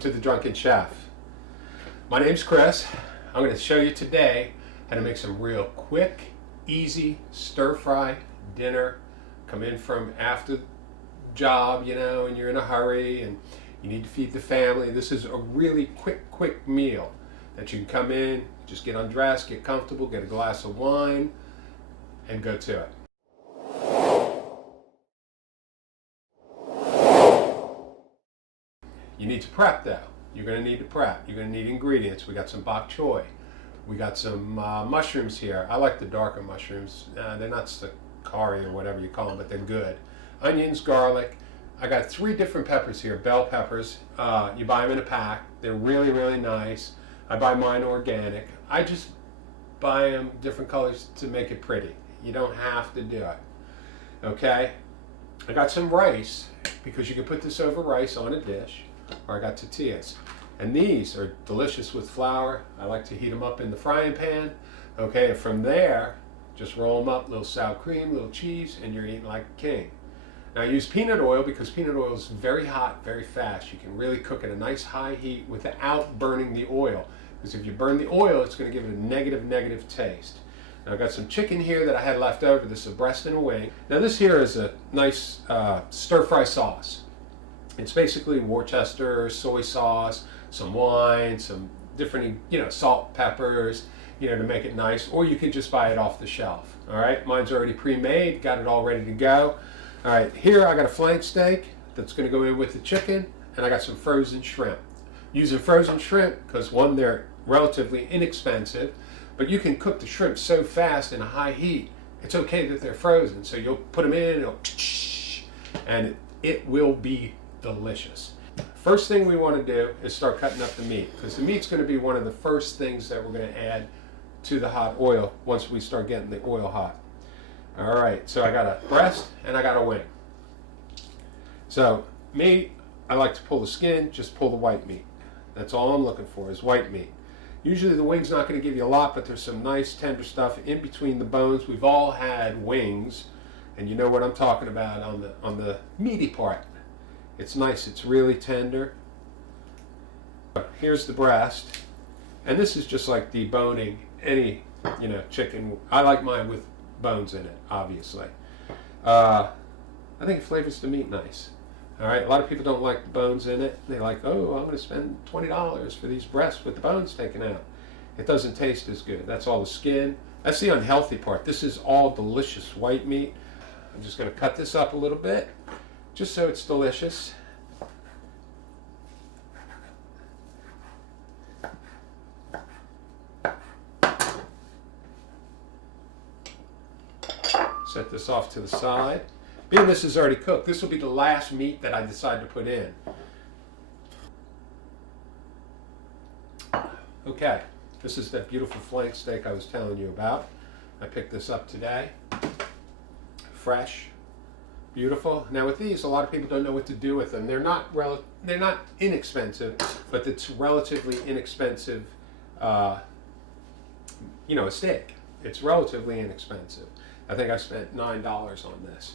to the Drunken Chef. My name's Chris. I'm going to show you today how to make some real quick, easy stir-fry dinner. Come in from after job, and you're in a hurry and you need to feed the family. This is a really quick meal that you can come in, just get undressed, get comfortable, get a glass of wine, and go to it. You need to prep though. You're going to need to prep. You're going to need ingredients. We got some bok choy. We got some mushrooms here. I like the darker mushrooms. They're not sakari or whatever you call them, but they're good. Onions, garlic. I got 3 different peppers here, bell peppers. You buy them in a pack. They're really nice. I buy mine organic. I just buy them different colors to make it pretty. You don't have to do it. Okay? I got some rice because you can put this over rice on a dish. Or I got tortillas. And these are delicious with flour. I like to heat them up in the frying pan. Okay, and from there, just roll them up, little sour cream, little cheese, and you're eating like a king. Now I use peanut oil because peanut oil is very hot, very fast. You can really cook at a nice high heat without burning the oil. Because if you burn the oil, it's going to give it a negative taste. Now I've got some chicken here that I had left over. This is a breast and a wing. Now this here is a nice stir-fry sauce. It's basically Worcester soy sauce, some wine, some different, salt, peppers, to make it nice. Or you could just buy it off the shelf. All right, mine's already pre-made, got it all ready to go. All right, here I got a flank steak that's going to go in with the chicken, and I got some frozen shrimp. Using frozen shrimp because one, they're relatively inexpensive, but you can cook the shrimp so fast in a high heat. It's okay that they're frozen, so you'll put them in, and it will be delicious. First thing we want to do is start cutting up the meat, because the meat's going to be one of the first things that we're going to add to the hot oil once we start getting the oil hot. All right, so I got a breast and I got a wing. So me, I like to pull the skin, just pull the white meat. That's all I'm looking for is white meat. Usually the wing's not going to give you a lot, but there's some nice tender stuff in between the bones. We've all had wings, and you know what I'm talking about on the meaty part. It's nice, it's really tender. Here's the breast, and this is just like deboning any, chicken. I like mine with bones in it, obviously. I think it flavors the meat nice. All right, a lot of people don't like the bones in it. They're like, oh, I'm going to spend $20 for these breasts with the bones taken out. It doesn't taste as good. That's all the skin. That's the unhealthy part. This is all delicious white meat. I'm just going to cut this up a little bit, just so it's delicious. Set this off to the side. Being this is already cooked, this will be the last meat that I decide to put in. Okay, this is that beautiful flank steak I was telling you about. I picked this up today. Fresh, beautiful. Now with these, a lot of people don't know what to do with them. They're not inexpensive, but it's relatively inexpensive. A steak. It's relatively inexpensive. I think I spent $9 on this.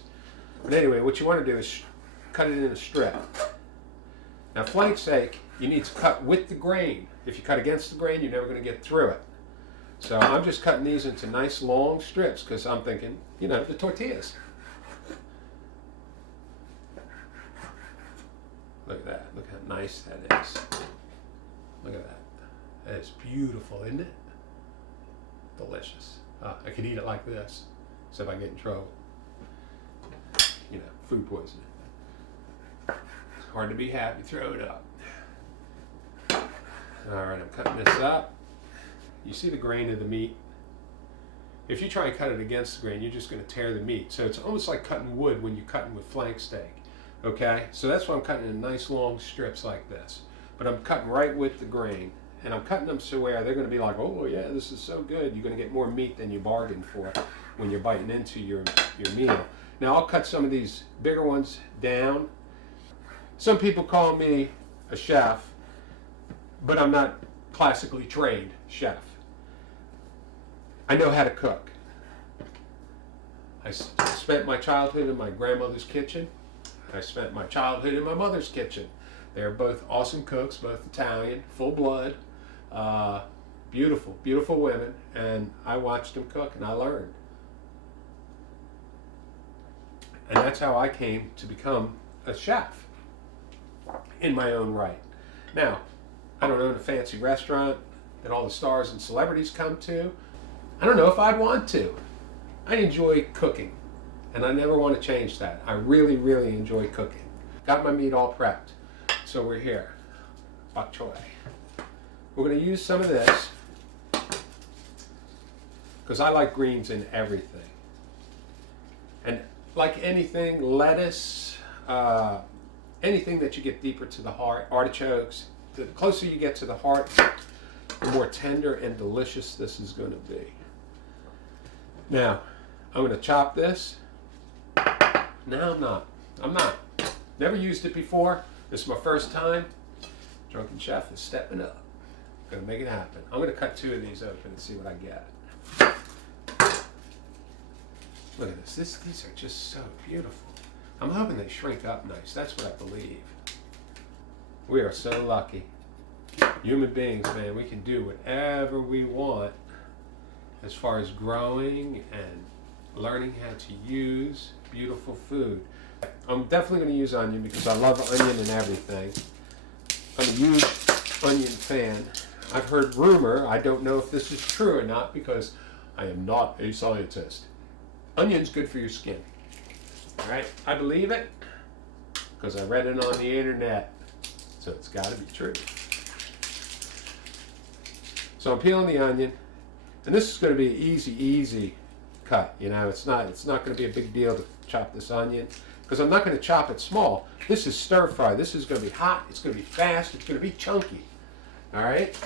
But anyway, what you want to do is cut it in a strip. Now flank steak, you need to cut with the grain. If you cut against the grain, you're never going to get through it. So I'm just cutting these into nice long strips because I'm thinking, the tortillas. Look at that. Look how nice that is. Look at that. That is beautiful, isn't it? Delicious. I could eat it like this, except I get in trouble. Food poisoning. It's hard to be happy. Throw it up. All right, I'm cutting this up. You see the grain of the meat? If you try and cut it against the grain, you're just going to tear the meat. So it's almost like cutting wood when you're cutting with flank steak. Okay? So that's why I'm cutting in nice long strips like this. But I'm cutting right with the grain. And I'm cutting them so where they're going to be like, oh yeah, this is so good. You're going to get more meat than you bargained for when you're biting into your meal. Now I'll cut some of these bigger ones down. Some people call me a chef, but I'm not classically trained chef. I know how to cook. I spent my childhood in my grandmother's kitchen. I spent my childhood in my mother's kitchen. They're both awesome cooks, both Italian, full blood, beautiful, beautiful women, and I watched them cook and I learned. And that's how I came to become a chef in my own right. Now, I don't own a fancy restaurant that all the stars and celebrities come to. I don't know if I'd want to. I enjoy cooking, and I never want to change that. I really, really enjoy cooking. Got my meat all prepped. So we're here, bok choy. We're going to use some of this because I like greens in everything. And like anything, lettuce, anything that you get deeper to the heart, artichokes, the closer you get to the heart, the more tender and delicious this is going to be. Now, I'm going to chop this. No, I'm not. Never used it before. This is my first time. Drunken Chef is stepping up. Gonna make it happen. I'm gonna cut 2 of these open and see what I get. Look at this. These are just so beautiful. I'm hoping they shrink up nice. That's what I believe. We are so lucky. Human beings, man, we can do whatever we want as far as growing and learning how to use beautiful food. I'm definitely going to use onion because I love onion and everything. I'm a huge onion fan. I've heard rumor, I don't know if this is true or not because I am not a scientist. Onion's good for your skin. Alright, I believe it because I read it on the internet. So it's got to be true. So I'm peeling the onion, and this is going to be an easy cut. You know, it's not going to be a big deal to chop this onion because I'm not going to chop it small. This is stir fry. This is going to be hot. It's going to be fast. It's going to be chunky. All right.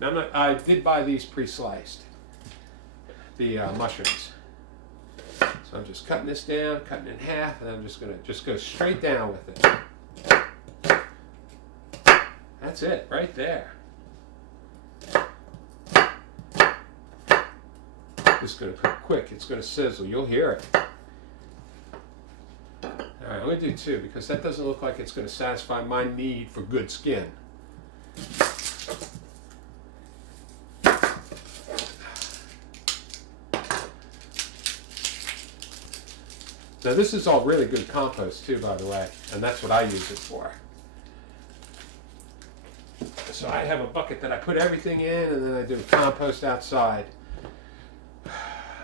Now I did buy these pre-sliced, the mushrooms. So I'm just cutting this down, cutting it in half, and I'm just going to go straight down with it. That's it, right there. This is going to cook quick. It's going to sizzle. You'll hear it. All right, I'm going to do 2 because that doesn't look like it's going to satisfy my need for good skin. Now this is all really good compost too, by the way, and that's what I use it for. So I have a bucket that I put everything in, and then I do compost outside.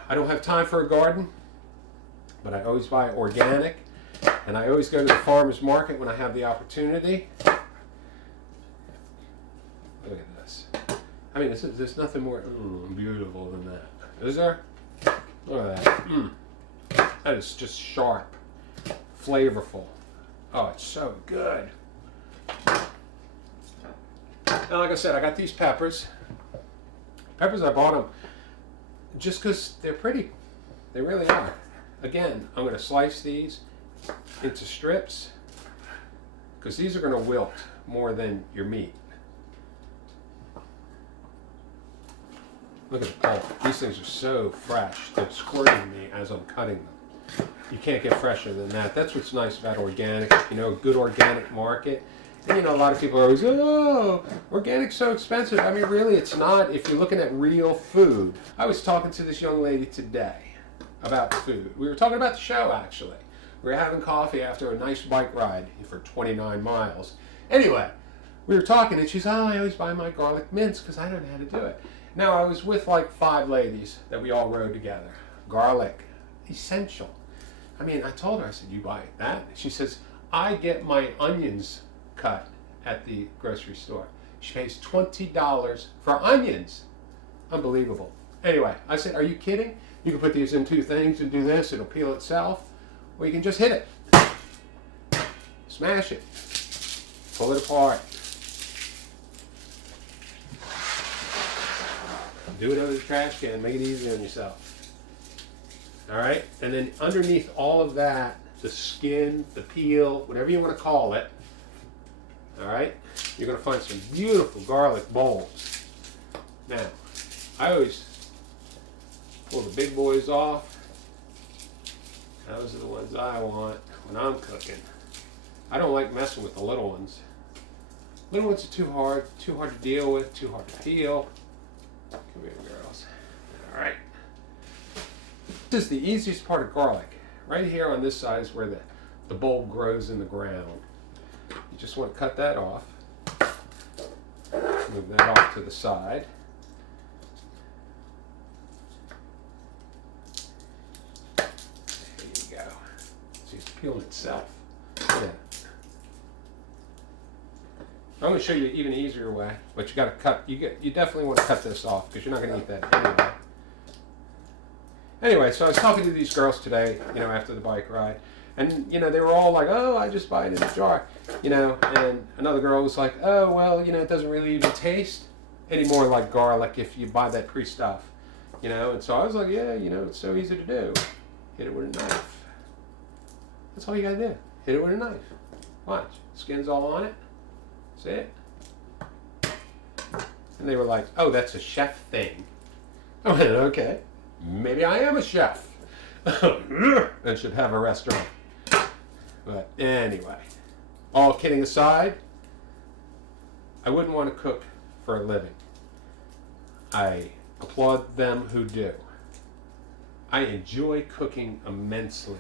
I don't have time for a garden, but I always buy organic, and I always go to the farmer's market when I have the opportunity. Look at this. I mean, there's nothing more beautiful than that. Is there? Look at that. That is just sharp, flavorful. Oh, it's so good. Now, like I said, I got these peppers. Peppers, I bought them just because they're pretty. They really are. Again, I'm going to slice these into strips because these are going to wilt more than your meat. Look at the pulp. These things are so fresh. They're squirting me as I'm cutting them. You can't get fresher than that. That's what's nice about organic. You know, a good organic market. And you know, a lot of people are always, oh, organic's so expensive. I mean, really, it's not if you're looking at real food. I was talking to this young lady today about food. We were talking about the show, actually. We were having coffee after a nice bike ride for 29 miles. Anyway, we were talking, and she's, oh, I always buy my garlic mince because I don't know how to do it. Now, I was with like 5 ladies that we all rode together. Garlic, essential. I mean, I told her, I said, you buy that? She says, I get my onions cut at the grocery store. She pays $20 for onions. Unbelievable. Anyway, I said, are you kidding? You can put these in 2 things and do this. It'll peel itself. Or you can just hit it. Smash it. Pull it apart. Do it over the trash can. Make it easy on yourself. All right? And then underneath all of that, the skin, the peel, whatever you want to call it, all right, you're going to find some beautiful garlic bulbs. Now, I always pull the big boys off. Those are the ones I want when I'm cooking. I don't like messing with the little ones. Little ones are too hard to deal with, too hard to peel. Come here, girls. All right. This is the easiest part of garlic. Right here on this side is where the bulb grows in the ground. You just want to cut that off. Move that off to the side. There you go. See, it's peeling itself. Yeah. I'm going to show you an even easier way, but you got to cut. You definitely want to cut this off because you're not going to eat that anyway. Anyway, so I was talking to these girls today, after the bike ride, and they were all like, "Oh, I just buy it in a jar," And another girl was like, "Oh, well, it doesn't really even taste anymore like garlic if you buy that pre-stuff, And so I was like, "Yeah, it's so easy to do. Hit it with a knife. That's all you gotta do. Hit it with a knife. Watch, skin's all on it. See it?" And they were like, "Oh, that's a chef thing." I went, "Okay, maybe I am a chef. I should have a restaurant." But anyway, all kidding aside, I wouldn't want to cook for a living. I applaud them who do. I enjoy cooking immensely.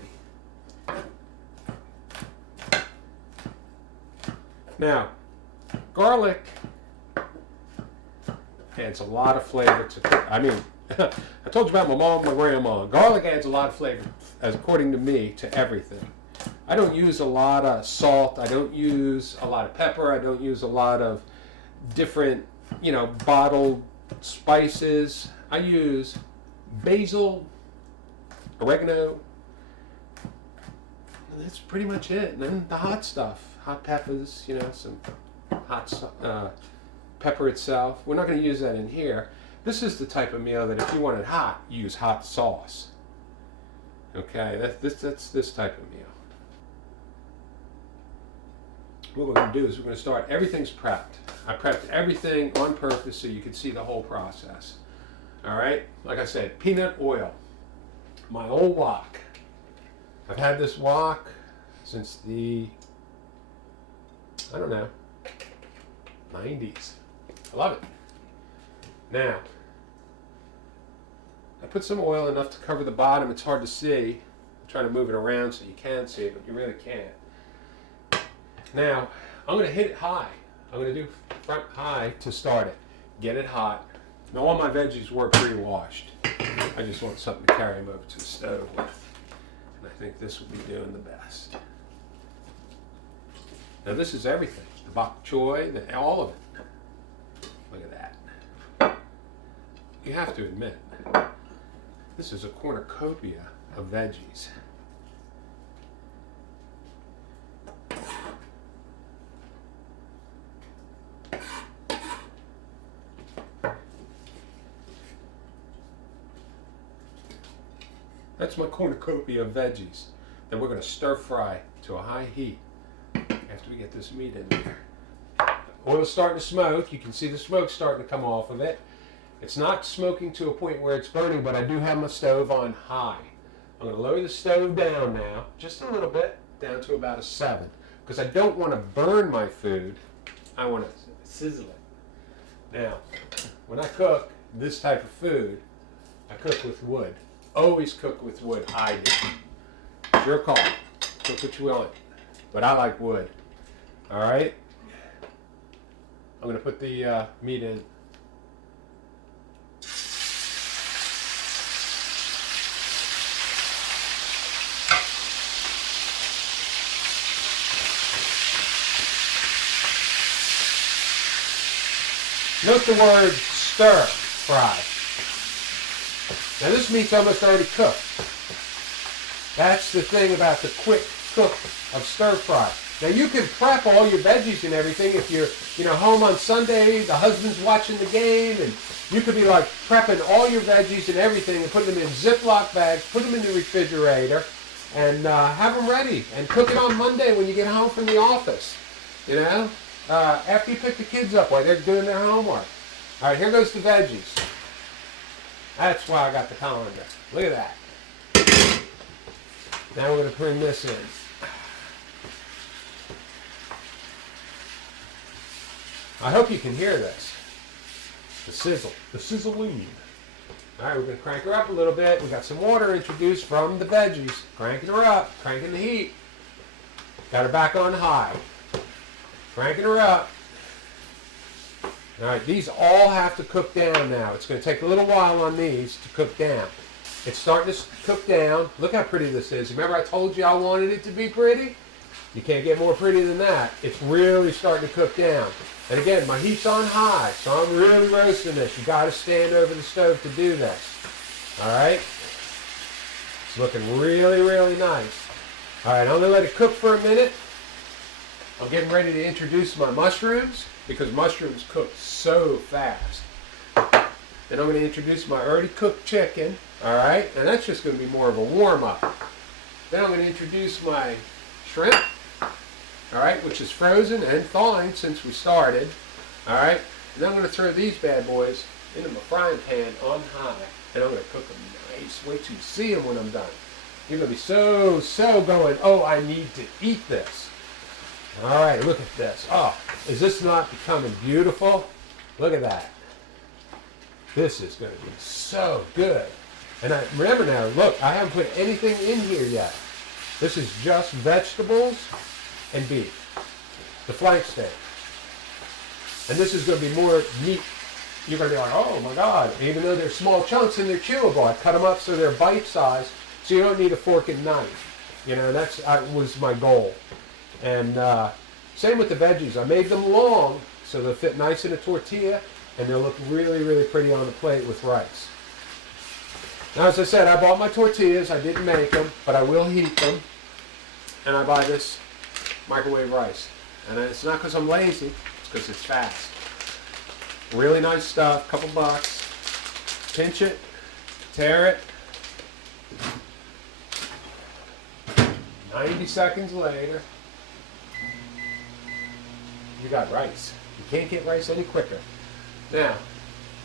Now, garlic adds a lot of flavor to cook. I mean, I told you about my mom and my grandma. Garlic adds a lot of flavor, as according to me, to everything. I don't use a lot of salt. I don't use a lot of pepper. I don't use a lot of different, bottled spices. I use basil, oregano, and that's pretty much it. And then the hot stuff, hot peppers, some hot pepper itself. We're not going to use that in here. This is the type of meal that if you want it hot, you use hot sauce. Okay, that's this type of meal. What we're going to do is we're going to start, everything's prepped. I prepped everything on purpose so you can see the whole process. All right, like I said, peanut oil, my old wok. I've had this wok since the, 90s. I love it. Now, I put some oil enough to cover the bottom. It's hard to see. I'm trying to move it around so you can see it, but you really can't. Now, I'm going to hit it high. I'm going to do front high to start it. Get it hot. Now, all my veggies were pre-washed. I just want something to carry them over to the stove with. And I think this will be doing the best. Now, this is everything. The bok choy, all of it. Look at that. You have to admit, this is a cornucopia of veggies. That's my cornucopia of veggies that we're going to stir fry to a high heat after we get this meat in there. Oil's starting to smoke. You can see the smoke starting to come off of it. It's not smoking to a point where it's burning, but I do have my stove on high. I'm going to lower the stove down now, just a little bit, down to about a 7, because I don't want to burn my food. I want to sizzle it. Now, when I cook this type of food, I cook with wood. Always cook with wood. I do. It's your call. Cook what you want. But I like wood. All right? I'm going to put the meat in. Note the word stir fry. Now this meat's almost already cooked. That's the thing about the quick cook of stir fry. Now you can prep all your veggies and everything if you're home on Sunday, the husband's watching the game, and you could be like prepping all your veggies and everything and put them in Ziploc bags, put them in the refrigerator, and have them ready and cook it on Monday when you get home from the office. After you pick the kids up while they're doing their homework. All right, here goes the veggies. That's why I got the colander. Look at that. Now we're going to bring this in. I hope you can hear this. The sizzle, the sizzling. All right, we're gonna crank her up a little bit. We got some water introduced from the veggies. Cranking her up, cranking the heat. Got her back on high. Cranking her up. All right, these all have to cook down now. It's gonna take a little while on these to cook down. It's starting to cook down. Look how pretty this is. Remember I told you I wanted it to be pretty? You can't get more pretty than that. It's really starting to cook down. And again, my heat's on high, so I'm really roasting this. You gotta stand over the stove to do this. All right? It's looking really, really nice. All right, I'm gonna let it cook for a minute. I'm getting ready to introduce my mushrooms because mushrooms cook so fast. Then I'm gonna introduce my already cooked chicken, all right? And that's just gonna be more of a warm up. Then I'm gonna introduce my shrimp. All right, which is frozen and thawing since we started. All right, and then I'm going to throw these bad boys into my frying pan on high, and I'm going to cook them nice. Wait till you see them when I'm done. You're going to be so going, oh, I need to eat this. All right, look at this. Oh, is this not becoming beautiful? Look at that. This is going to be so good. And remember now, look, I haven't put anything in here yet. This is just vegetables and beef, the flank steak. And this is going to be more meat. You're going to be like, oh my God, even though they're small chunks and they're chewable. I cut them up so they're bite size, so you don't need a fork and knife. You know, that was my goal. And same with the veggies. I made them long so they'll fit nice in a tortilla and they'll look really, really pretty on the plate with rice. Now, as I said, I bought my tortillas. I didn't make them, but I will heat them. And I buy this microwave rice. And it's not because I'm lazy, it's because it's fast. Really nice stuff, couple bucks. Pinch it, tear it. 90 seconds later, you got rice. You can't get rice any quicker. Now,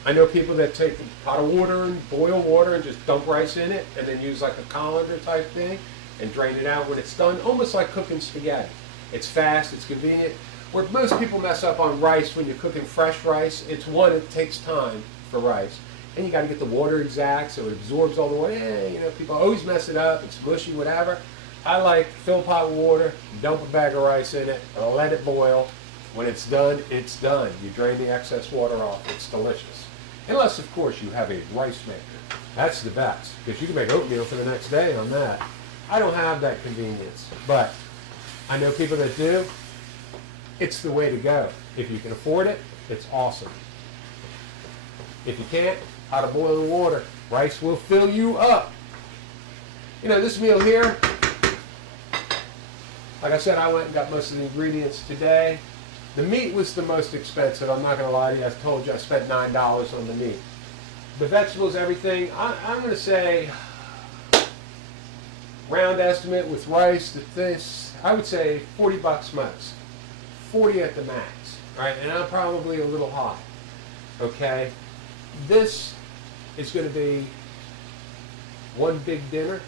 I know people that take a pot of water and boil water and just dump rice in it and then use like a colander type thing and drain it out when it's done, almost like cooking spaghetti. It's fast, it's convenient. Where most people mess up on rice when you're cooking fresh rice, it's one, it takes time for rice. And you gotta get the water exact so it absorbs all the water. You know, people always mess it up, it's mushy, whatever. I like fill a pot with water, dump a bag of rice in it, and let it boil. When it's done, it's done. You drain the excess water off, it's delicious. Unless, of course, you have a rice maker. That's the best, because you can make oatmeal for the next day on that. I don't have that convenience, but I know people that do. It's the way to go. If you can afford it, it's awesome. If you can't, out of boiling water, rice will fill you up. You know, this meal here, like I said, I went and got most of the ingredients today. The meat was the most expensive. I'm not going to lie to you. I told you I spent $9 on the meat. The vegetables, everything, I'm going to say, round estimate with rice, this, I would say 40 bucks most. 40 at the max, right? And I'm probably a little high, okay? This is going to be one big dinner.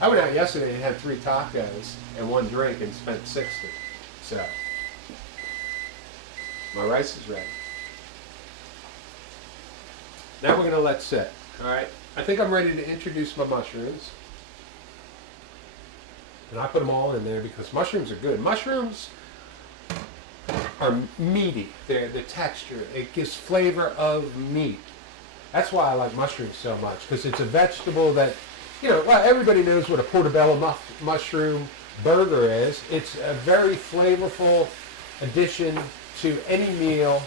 I went out yesterday and had 3 tacos and 1 drink and spent 60. So, my rice is ready. Now we're going to let sit, all right? I think I'm ready to introduce my mushrooms. And I put them all in there because mushrooms are good. Mushrooms are meaty. They're the texture. It gives flavor of meat. That's why I like mushrooms so much, because it's a vegetable that, you know, well, everybody knows what a portobello mushroom burger is. It's a very flavorful addition to any meal.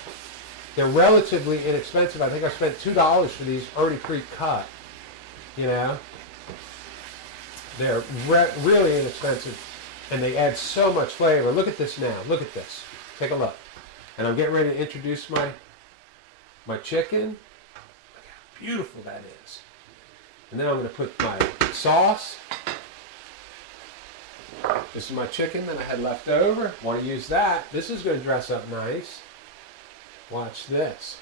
They're relatively inexpensive. I think I spent $2 for these already pre-cut, you know. They're really inexpensive, and they add so much flavor. Look at this now. Look at this. Take a look. And I'm getting ready to introduce my chicken. Look how beautiful that is. And then I'm going to put my sauce. This is my chicken that I had left over. Want to use that. This is going to dress up nice. Watch this.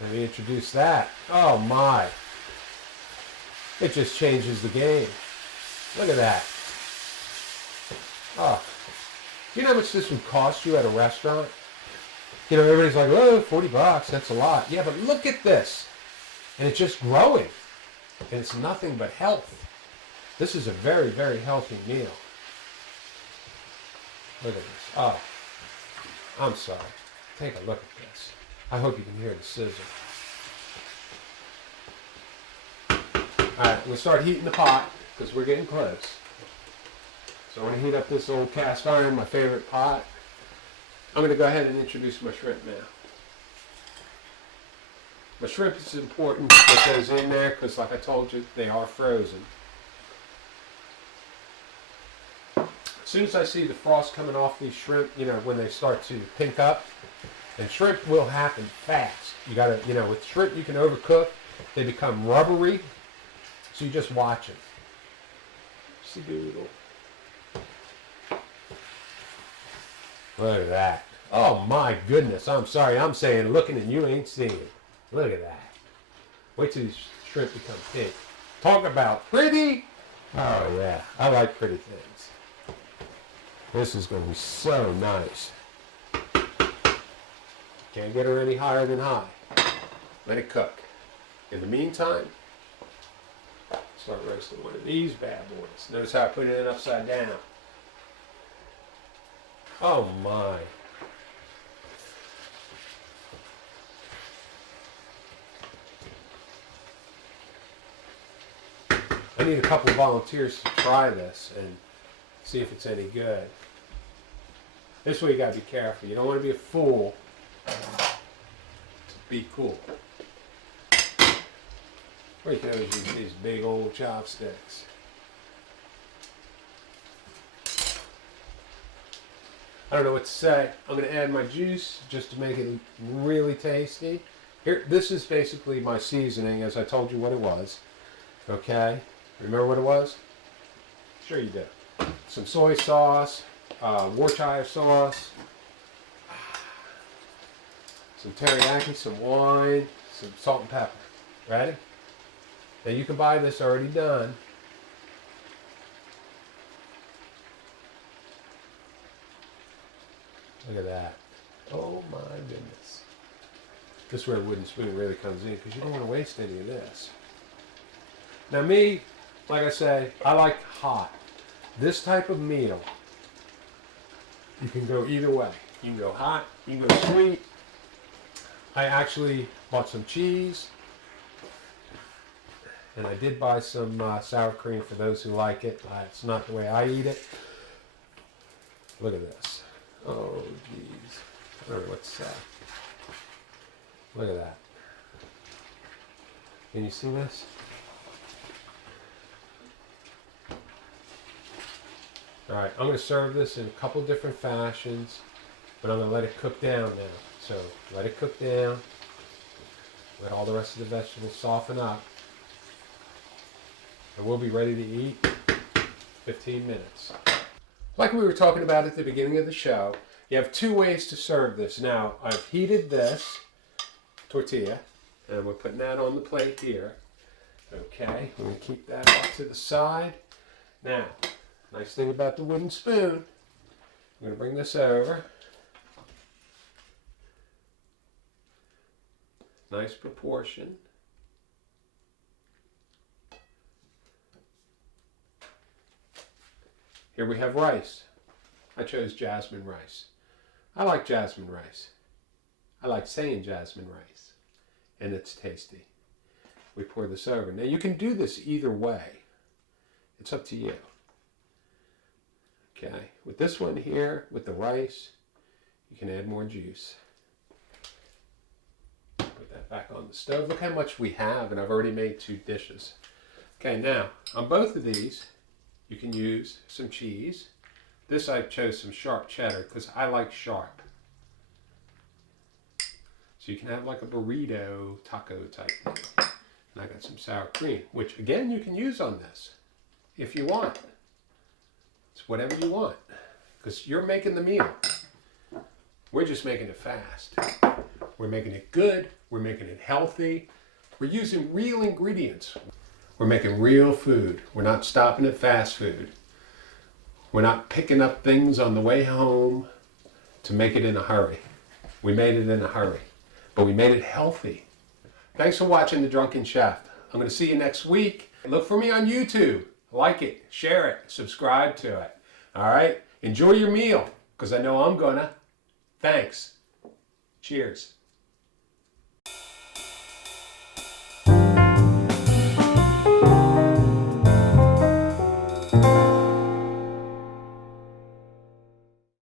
Let me introduce that. Oh my. It just changes the game. Look at that. Oh, You know how much this would cost you at a restaurant? You know, everybody's like, oh, $40, that's a lot. Yeah, but look at this. And it's just growing. And it's nothing but health. This is a very, very healthy meal. Look at this. Oh, I'm sorry. Take a look at this. I hope you can hear the sizzle. All right, I'm going to start heating the pot because we're getting close. So I'm going to heat up this old cast iron, my favorite pot. I'm going to go ahead and introduce my shrimp now. My shrimp is important what goes in there because, like I told you, they are frozen. As soon as I see the frost coming off these shrimp, you know, when they start to pink up, and shrimp will happen fast. You got to, you know, with shrimp you can overcook. They become rubbery, so you just watch them. See doodle. Look at that. Oh my goodness. I'm sorry. I'm saying looking and you ain't seeing it. Look at that. Wait till these shrimp become pink. Talk about pretty. Oh yeah. I like pretty things. This is going to be so nice. Can't get her any higher than high. Let it cook. In the meantime, start roasting one of these bad boys. Notice how I put it in upside down. Oh my. I need a couple of volunteers to try this and see if it's any good. This way you gotta be careful. You don't want to be a fool. Be cool. Where you can always use these big old chopsticks. I don't know what to say. I'm going to add my juice just to make it really tasty. Here, this is basically my seasoning, as I told you what it was. Okay? Remember what it was? Sure you do. Some soy sauce, Worcestershire sauce, some teriyaki, some wine, some salt and pepper. Ready? Now you can buy this already done. Look at that. Oh my goodness. This is where a wooden spoon really comes in because you don't want to waste any of this. Now me, like I say, I like hot. This type of meal, you can go either way. You can go hot, you can go sweet. I actually bought some cheese. And I did buy some sour cream for those who like it. It's not the way I eat it. Look at this. Oh, geez. I don't know what to say. Look at that. Can you see this? All right, I'm going to serve this in a couple different fashions, but I'm going to let it cook down now. So let it cook down. Let all the rest of the vegetables soften up. And we'll be ready to eat 15 minutes. Like we were talking about at the beginning of the show, you have two ways to serve this. Now, I've heated this tortilla, and we're putting that on the plate here. Okay, we're going to keep that off to the side. Now, nice thing about the wooden spoon, I'm going to bring this over. Nice proportion. Here we have rice. I chose jasmine rice. I like jasmine rice. I like saying jasmine rice. And it's tasty. We pour this over. Now you can do this either way. It's up to you. Okay, with this one here, with the rice, you can add more juice. Put that back on the stove. Look how much we have, and I've already made 2 dishes. Okay, now, on both of these, you can use some cheese. This I chose some sharp cheddar because I like sharp. So you can have like a burrito taco type thing. And I got some sour cream, which again you can use on this if you want. It's whatever you want because you're making the meal. We're just making it fast. We're making it good. We're making it healthy. We're using real ingredients. We're making real food. We're not stopping at fast food. We're not picking up things on the way home to make it in a hurry. We made it in a hurry, but we made it healthy. Thanks for watching The Drunken Chef. I'm going to see you next week. Look for me on YouTube. Like it, share it, subscribe to it. All right? Enjoy your meal, because I know I'm gonna. Thanks. Cheers.